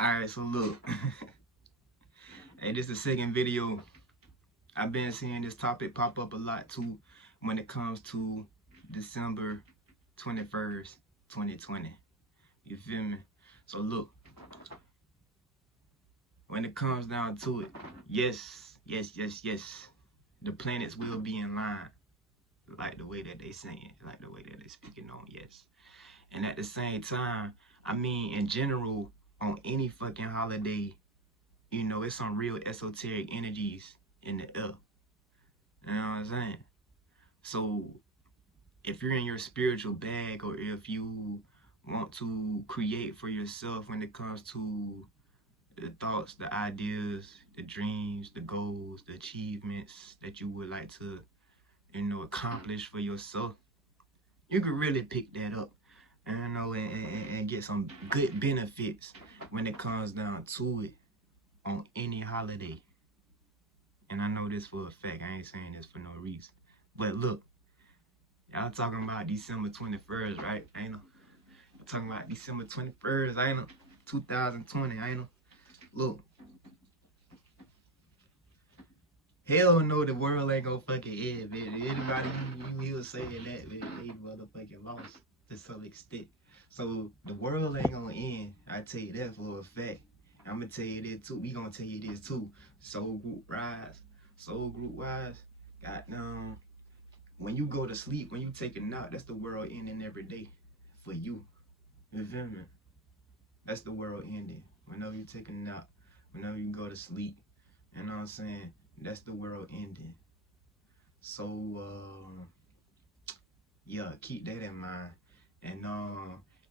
Alright, so look. Hey, this is the second video. I've been seeing this topic pop up a lot too when it comes to December 21st, 2020. You feel me? So look, when it comes down to it, yes, the planets will be in line, like the way that they saying, like the way that they speaking on, yes. And at the same time, I mean, in general, on any fucking holiday, you know, it's some real esoteric energies in the air. You know what I'm saying? So, if you're in your spiritual bag, or if you want to create for yourself when it comes to the thoughts, the ideas, the dreams, the goals, the achievements that you would like to, you know, accomplish for yourself, you could really pick that up, and you know, and get some good benefits when it comes down to it on any holiday. And I know this for a fact. I ain't saying this for no reason. But look, y'all talking about December 21st, right? Ain't no. I'm talking about December 21st, ain't no. 2020, ain't no. Look. Hell no, the world ain't gonna fucking end, man. Anybody you hear saying that, man, they motherfucking lost to some extent. So the world ain't gonna end. I tell you that for a fact. I'm gonna tell you this too. We gonna tell you this too. Soul group wise, goddamn. When you go to sleep, when you take a nap, that's the world ending every day for you. You feel me? That's the world ending. Whenever you take a nap, whenever you go to sleep, you know what I'm saying? That's the world ending. So, yeah, keep that in mind. And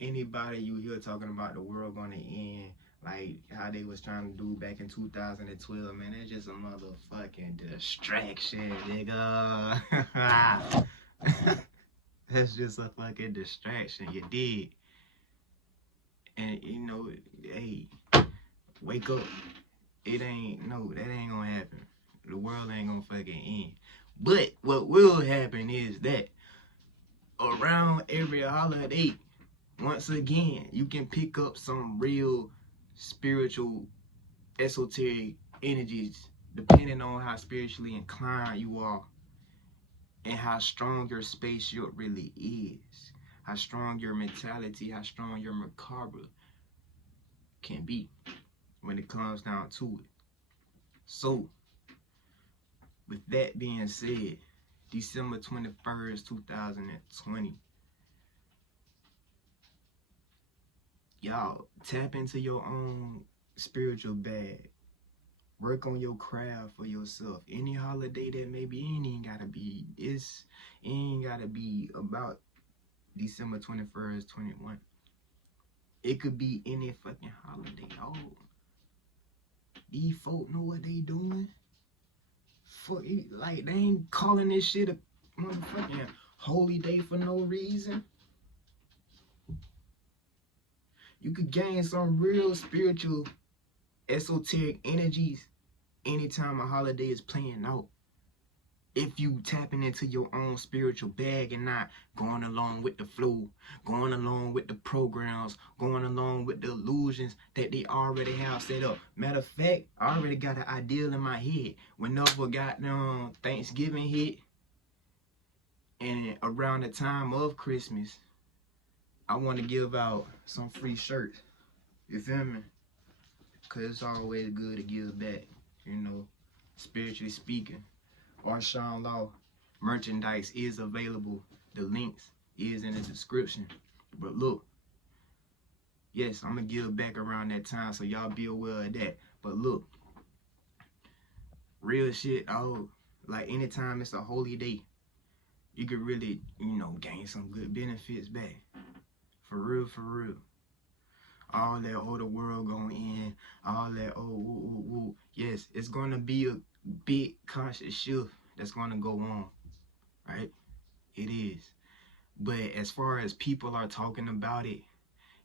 anybody you hear talking about the world gonna end, like how they was trying to do back in 2012, man, that's just a motherfucking distraction, nigga. That's just a fucking distraction, you dig? And you know, hey, wake up. That ain't gonna happen. The world ain't gonna fucking end. But what will happen is that around every holiday, once again, you can pick up some real spiritual, esoteric energies, depending on how spiritually inclined you are and how strong your spaceship really is, how strong your mentality, how strong your macabre can be when it comes down to it. So, with that being said, December 21st, 2020, y'all tap into your own spiritual bag. Work on your craft for yourself. Any holiday that may be, it ain't gotta be this. It ain't gotta be about December 21st, 21. It could be any fucking holiday. Oh, these folk know what they doing. Fuck it, like they ain't calling this shit a motherfucking holy day for no reason. You could gain some real spiritual, esoteric energies anytime a holiday is playing out. If you tapping into your own spiritual bag and not going along with the flow, going along with the programs, going along with the illusions that they already have set up. Matter of fact, I already got an ideal in my head. Whenever goddamn Thanksgiving hit and around the time of Christmas, I want to give out some free shirts. You feel me? Because it's always good to give back, you know, spiritually speaking. RShawnLaw merchandise is available. The links is in the description. But look, yes, I'm going to give back around that time, so y'all be aware of that. But look, real shit, like anytime it's a holy day, you could really, you know, gain some good benefits back. For real, for real. All that, oh, the world going in, all that, oh. Yes, it's going to be a big conscious shift that's going to go on, right? It is. But as far as people are talking about it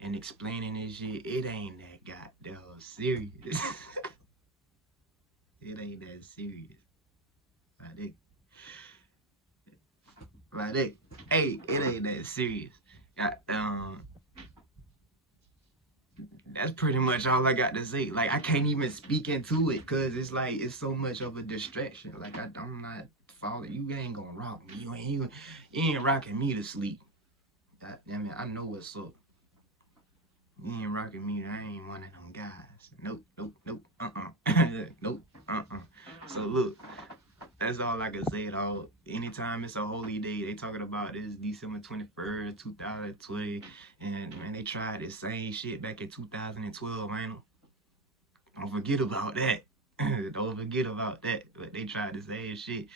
and explaining this shit, it ain't that goddamn serious. It ain't that serious. Hey, it ain't that serious. that's pretty much all I got to say. Like, I can't even speak into it because it's like it's so much of a distraction. Like, I'm not following you. Ain't gonna rock me. You ain't rocking me to sleep. I mean, I know what's up. You ain't rocking me. I ain't one of them guys. Nope, nope, nope. Nope. So look, that's all I can say at all. Anytime it's a holy day, they talking about this December 21st, 2020, and man, they tried this same shit back in 2012, man. Don't forget about that. Don't forget about that. But they tried the same shit.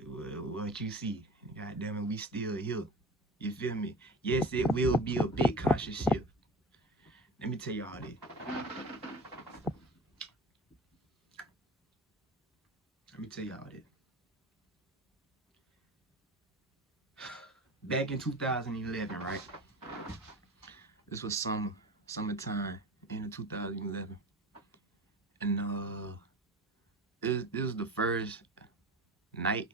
What you see, God damn it, we still here. You feel me? Yes, it will be a big conscious shift. Let me tell y'all this. Back in 2011, right? This was summertime in 2011, and this was the first night.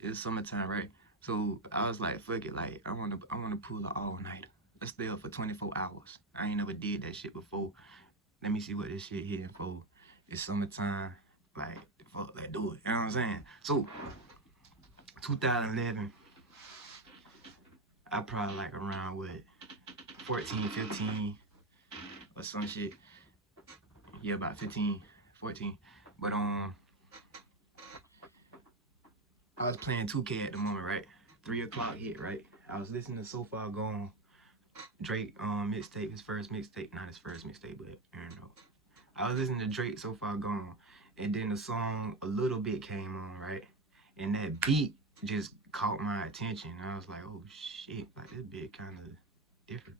It was summertime, right? So I was like, fuck it, like I wanna pull an all-nighter. Let's stay up for 24 hours. I ain't never did that shit before. Let me see what this shit hitting for. It's summertime, like fuck, let's do it. You know what I'm saying? So 2011, I probably like around what 14, 15 or some shit. Yeah, about 15, 14. But I was playing 2K at the moment, right? 3 o'clock hit, right? I was listening to So Far Gone, Drake mixtape, his first mixtape, not his first mixtape, but you know. I was listening to Drake So Far Gone, and then the song A Little Bit came on, right? And that beat just caught my attention. I was like, oh shit, like this beat kind of different.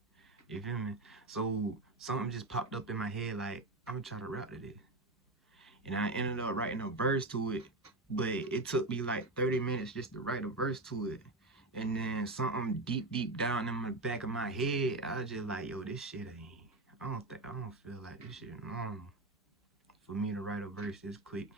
You feel me? So something just popped up in my head, like I'm gonna try to rap to this. And I ended up writing a verse to it, but it took me like 30 minutes just to write a verse to it. And then something deep down in the back of my head, I was just like, yo, this shit ain't, I don't feel like this shit normal for me to write a verse this quick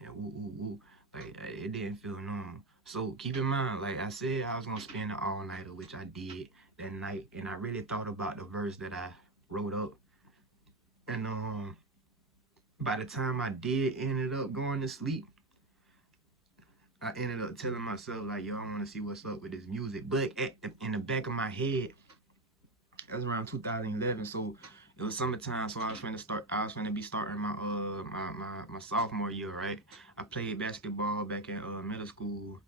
and woo. Like, it didn't feel normal. So keep in mind, like I said, I was gonna spend an all-nighter, which I did that night, and I really thought about the verse that I wrote up. And by the time I ended up going to sleep, I ended up telling myself like, yo, I want to see what's up with this music. But in the back of my head, that was around 2011, so it was summertime, so I was finna be starting my sophomore year, right? I played basketball back in middle school.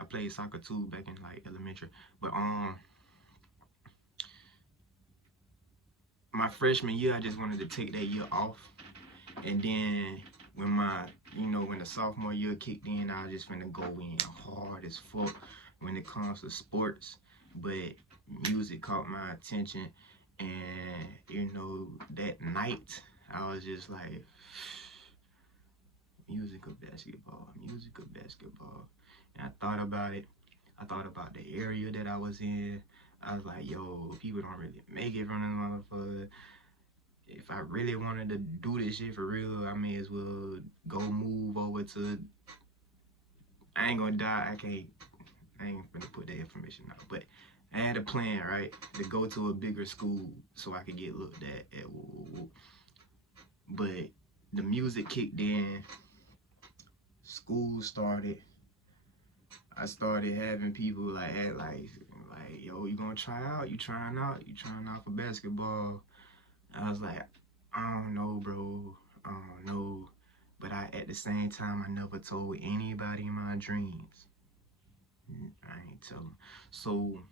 I played soccer too back in like elementary. But my freshman year, I just wanted to take that year off. And then when when the sophomore year kicked in, I was just finna go in hard as fuck when it comes to sports. But music caught my attention, and that night I was just like, music or basketball. And I thought about it. I thought about the area that I was in. I was like, yo, people don't really make it from this motherfucker. If I really wanted to do this shit for real, I may as well go move over to, I ain't gonna die, I ain't gonna put that information out, but I had a plan, right, to go to a bigger school so I could get looked at But the music kicked in, school started, I started having people like, yo, you gonna try out? You trying out for basketball? I was like, I don't know, bro. I don't know. But at the same time, I never told anybody my dreams. I ain't tell them. So,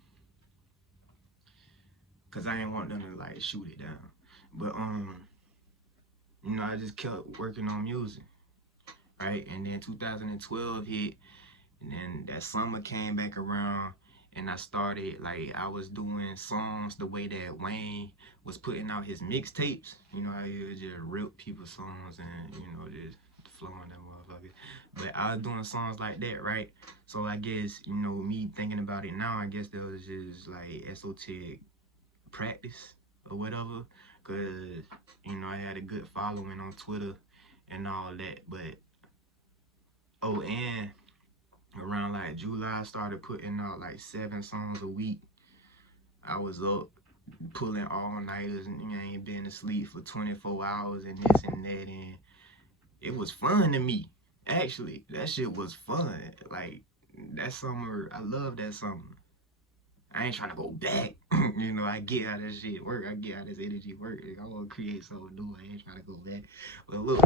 cause I didn't want them to like shoot it down. But I just kept working on music, right? And then 2012 hit, and then that summer came back around. And I started, like, I was doing songs the way that Wayne was putting out his mixtapes. You know how he would just rip people's songs and, just flowing them motherfuckers. But I was doing songs like that, right? So I guess, me thinking about it now, I guess that was just, like, esoteric practice or whatever. Because, I had a good following on Twitter and all that. But, and around like July, I started putting out like 7 songs a week. I was up pulling all-nighters and I ain't been asleep for 24 hours and this and that, and it was fun to me. Actually, that shit was fun. Like, that summer, I love that summer. I ain't trying to go back. You know, I get how this shit work. I get how this energy work. I want to create something new. I ain't trying to go back. But look,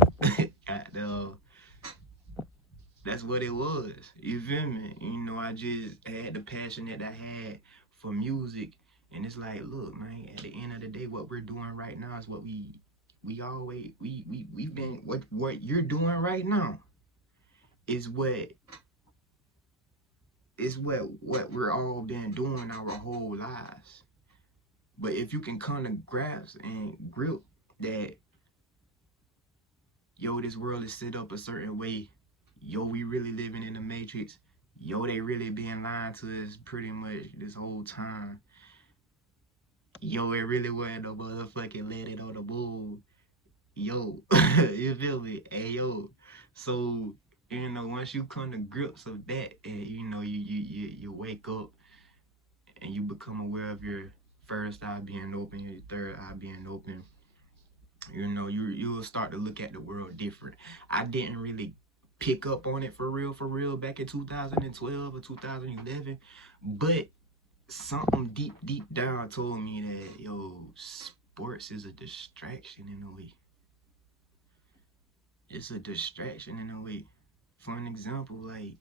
that's what it was. You feel me? You know, I just had the passion that I had for music. And it's like, look, man, at the end of the day, what we're doing right now is what we've been, what you're doing right now is what we're all been doing our whole lives. But if you can kind of grasp and grip that, yo, this world is set up a certain way, yo, we really living in the matrix, yo, they really been lying to us pretty much this whole time, yo, it really wasn't no motherfucking landing on the moon, yo, you feel me? Hey, yo, so, you know, once you come to grips of that, and you know, you wake up and you become aware of your first eye being open, your third eye being open, you know, you'll start to look at the world different. I didn't really pick up on it for real back in 2012 or 2011, but something deep down told me that, yo, sports is a distraction in a way. It's a distraction in a way. For an example, like,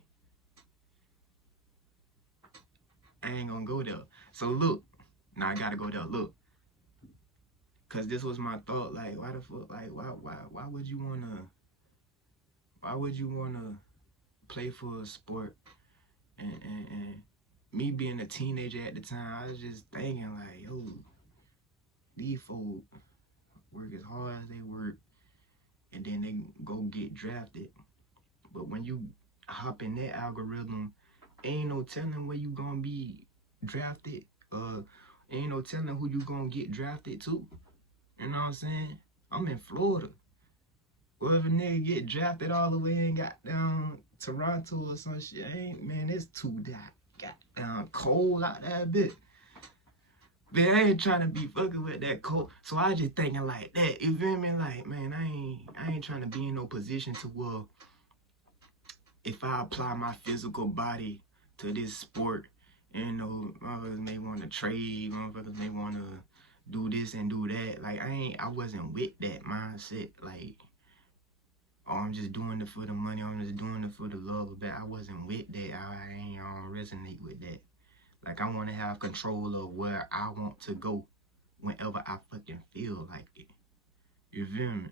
I ain't gonna go there. So look, now I gotta go there. Look, cause this was my thought. Like, why the fuck? Like, why would you wanna play for a sport? And me being a teenager at the time, I was just thinking like, yo, these folks work as hard as they work, and then they go get drafted. But when you hop in that algorithm, ain't no telling where you gonna be drafted. Ain't no telling who you gonna get drafted to. You know what I'm saying? I'm in Florida. Well, if a nigga get drafted all the way and got down Toronto or some shit, man, it's too goddamn cold out there a bit. But I ain't trying to be fucking with that cold. So I just thinking like that. You feel me? Like, man, I ain't trying to be in no position to where if I apply my physical body to this sport, you know, motherfuckers may want to trade, motherfuckers may want to do this and do that. Like, I wasn't with that mindset. Like, oh, I'm just doing it for the money, I'm just doing it for the love of that. I wasn't with that. I don't resonate with that. Like, I want to have control of where I want to go whenever I fucking feel like it. You feel me?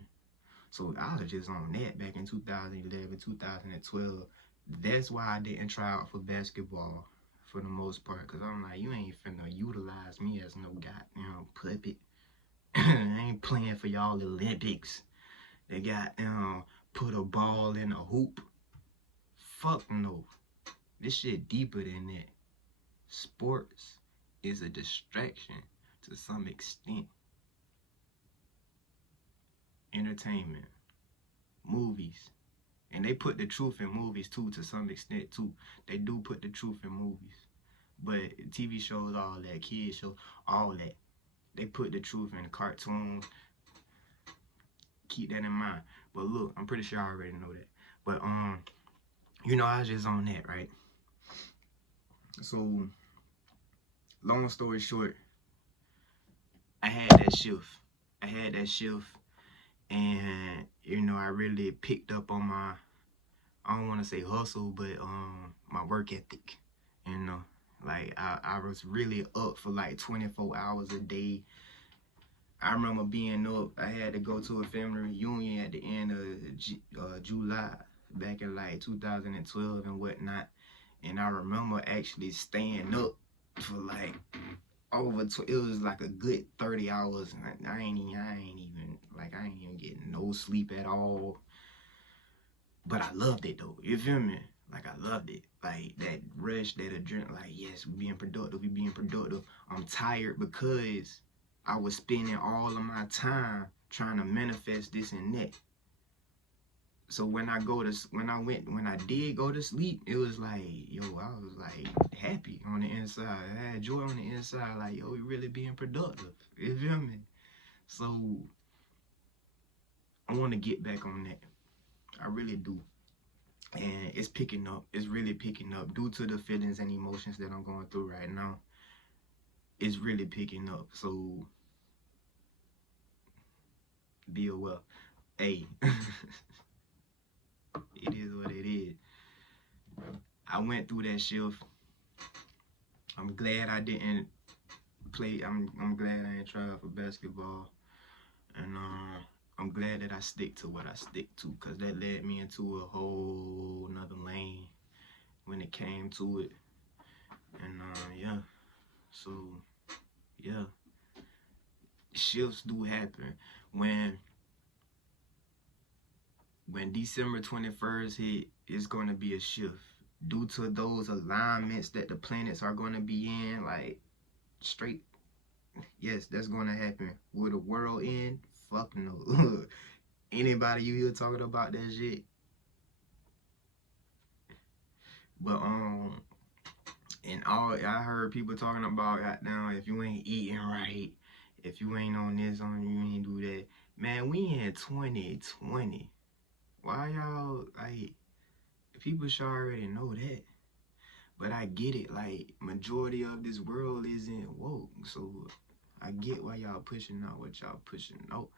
So I was just on that back in 2011, 2012. That's why I didn't try out for basketball for the most part. Because I'm like, you ain't finna utilize me as no goddamn puppet. I ain't playing for y'all Olympics. They goddamn put a ball in a hoop. Fuck no. This shit deeper than that. Sports is a distraction to some extent. Entertainment, movies, and they put the truth in movies too, to some extent too. They do put the truth in movies, but TV shows, all that, kids shows, all that, they put the truth in cartoons. Keep that in mind. But look, I'm pretty sure I already know that. But you know, I was just on that, right? So, long story short, I had that shift. And, you know, I really picked up on my, I don't want to say hustle, but my work ethic, you know. Like, I was really up for like 24 hours a day. I remember being up, I had to go to a family reunion at the end of July, back in like 2012 and whatnot. And I remember actually staying up for like it was like a good 30 hours. I ain't even getting no sleep at all. But I loved it though. You feel me? Like, I loved it. Like, that rush, that adrenaline, like, yes, we being productive. I'm tired because I was spending all of my time trying to manifest this and that. So when I did go to sleep, it was like, yo, I was like happy on the inside. I had joy on the inside, like, yo, we really being productive. You feel me? So I want to get back on that. I really do. And it's picking up. It's really picking up due to the feelings and emotions that I'm going through right now. It's really picking up. So be aware. Hey, it is what it is. I went through that shift. I'm glad I didn't play. I'm glad I ain't tried for basketball. And I'm glad that I stick to what I stick to, because that led me into a whole nother lane when it came to it. And yeah, so yeah, shifts do happen. When December 21st hit, it's going to be a shift due to those alignments that the planets are going to be in, like straight. Yes, that's going to happen. Will the world end? Fuck no. Anybody you hear talking about that shit? But and all I heard people talking about, goddamn, if you ain't eating right, if you ain't on this, on you ain't do that. Man, we in 2020. Why y'all, like, people should already know that. But I get it, like, majority of this world isn't woke. So I get why y'all pushing out what y'all pushing out.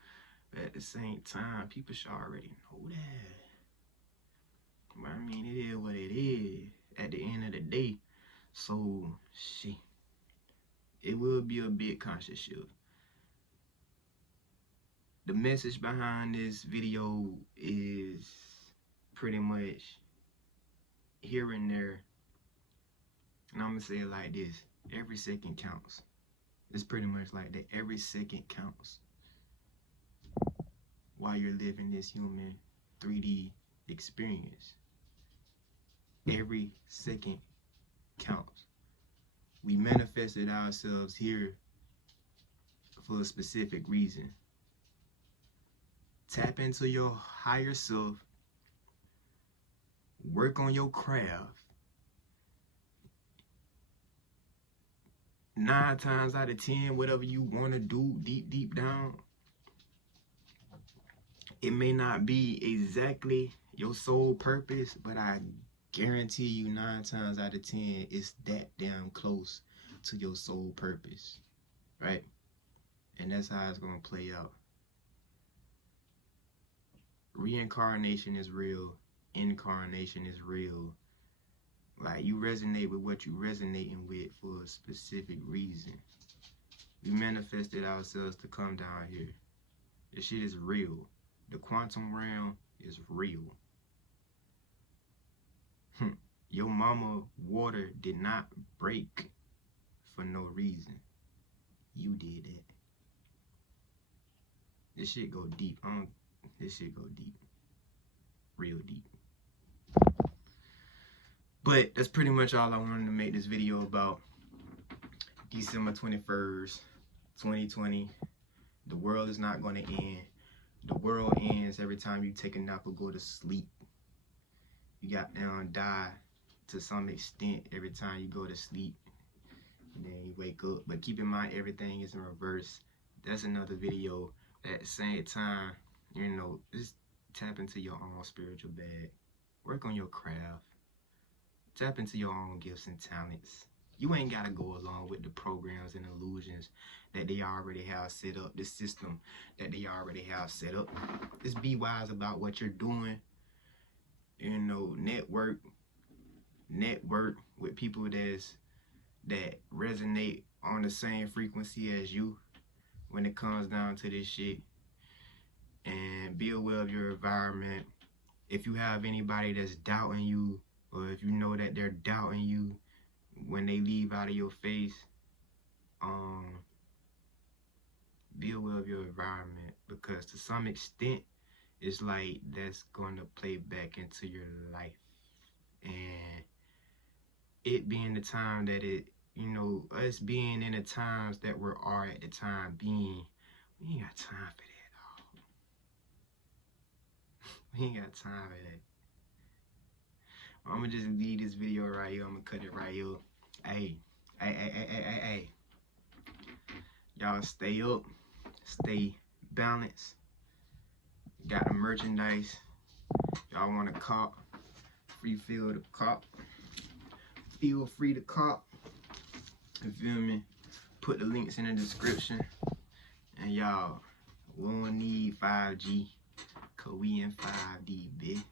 But at the same time, people should already know that. But I mean, it is what it is at the end of the day. So, shit, it will be a big conscious shift. The message behind this video is pretty much here and there. And I'm going to say it like this. Every second counts. It's pretty much like that. Every second counts. While you're living this human 3D experience. Every second counts. We manifested ourselves here for a specific reason. Tap into your higher self. Work on your craft. 9 times out of 10, whatever you want to do deep down, it may not be exactly your sole purpose, but I guarantee you 9 times out of 10, it's that damn close to your sole purpose, right? And that's how it's going to play out. Reincarnation is real. Incarnation is real. Like, you resonate with what you resonating with for a specific reason. We manifested ourselves to come down here. This shit is real. The quantum realm is real. Your mama water did not break for no reason. You did that. This shit go deep. This shit go deep. Real deep. But that's pretty much all I wanted to make this video about. December 21st, 2020. The world is not going to end. The world ends every time you take a nap or go to sleep. You got down die to some extent every time you go to sleep. And then you wake up. But keep in mind, everything is in reverse. That's another video. At the same time, you know, just tap into your own spiritual bag. Work on your craft. Tap into your own gifts and talents. You ain't got to go along with the programs and illusions that they already have set up, the system that they already have set up. Just be wise about what you're doing. You know, network with people that resonate on the same frequency as you when it comes down to this shit. And be aware of your environment. If you have anybody that's doubting you, or if you know that they're doubting you when they leave out of your face, be aware of your environment, because to some extent, it's like that's going to play back into your life. And it being the time that it, you know, us being in the times that we are at the time being, we ain't got time for that. We ain't got time for that. I'ma just leave this video right here. I'ma cut it right here. Hey. Y'all stay up. Stay balanced. Got the merchandise. Y'all want a cop? Feel the cop. Feel free to cop. You feel me? Put the links in the description. And y'all, we don't need 5G. Cause we in 5D, bitch.